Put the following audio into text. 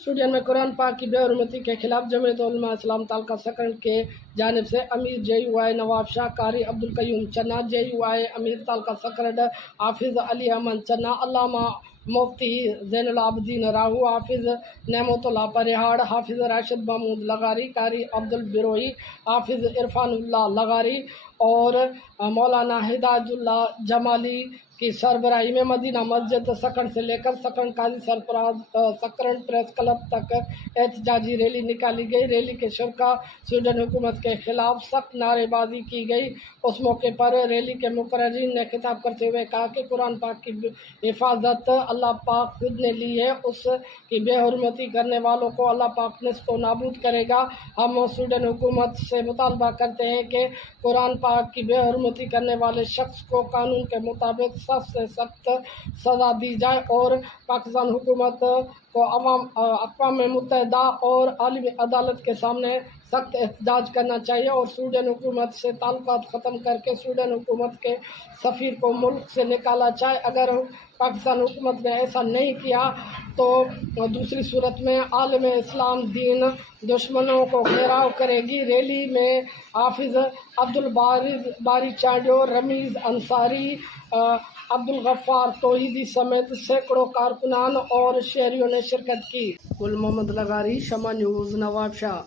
Studio में कुरान पाक की बेहरमती के खिलाफ जमीयत उलमा इस्लाम तालका सकंड के जानिब से अमीर JUI नवाब शाह कारी अब्दुल कयूम चन्ना, JUI अमीर तालका सकंड हाफिज अली अहमद चन्ना, अल्लामा मुफ्ती ज़ैनुल आबिदीन राहू, हाफिज नेमतुल्लाह परिहाड़, हाफिज राशिद महमूद लगारी, कारी अब्दुल बिरोही, हाफिज इरफानुल्लाह लगारी और मौलाना हिदायतुल्लाह जमाली की सरबराही में मदीना मस्जिद सकंड से लेकर सकंड काजी सरफराज सकंड प्रेस क्लब तक एहतजाजी रैली निकाली गई। रैली के शुरा स्वीडन हुकूमत के खिलाफ सख्त नारेबाजी की गई। उस मौके पर रैली के मुकर्रिरीन ने खिताब करते हुए कहा कि कुरान पाक की हिफाजत अल्लाह पाक खुद ने ली है, उसकी बेहुरमती करने वालों को अल्लाह पाक निस्को नाबूद करेगा। हम स्वीडन हुकूमत से मुतालबा करते हैं कि कुरान पाक की बेहुरमती करने वाले शख्स को कानून के मुताबिक सख्त से सख्त सज़ा दी जाए और पाकिस्तान हुकूमत को अक़वाम मुत्तहिदा और आलमी अदालत के सामने सख्त एहतजाज करना चाहिए और स्वीडन हुकूमत से ताल्लुकात ख़त्म करके स्वीडन हुकूमत के सफ़ीर को मुल्क से निकाला जाए। अगर पाकिस्तान हुकूमत ने ऐसा नहीं किया तो दूसरी सूरत में आलम इस्लाम दीन दुश्मनों को घेराव करेगी। रैली में हाफिज अब्दुल बारी चांडो, रमीज़ अंसारी, अब्दुल गफ्फार तौहीदी समेत सैकड़ों कारकुनान और शहरियों ने शिरकत की। गुल मोहम्मद लगारी, शमा न्यूज़, नवाब शाह।